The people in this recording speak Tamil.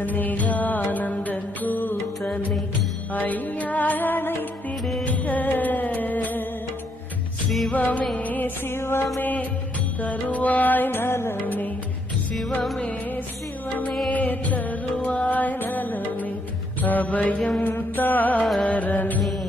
ஈசனே ஆனந்த கூத்தனை ஐயா அழைத்திடுக. சிவமே சிவமே தருவாய் நலமே, சிவமே சிவமே தருவாய் நலமே, அபயம் தாரணி.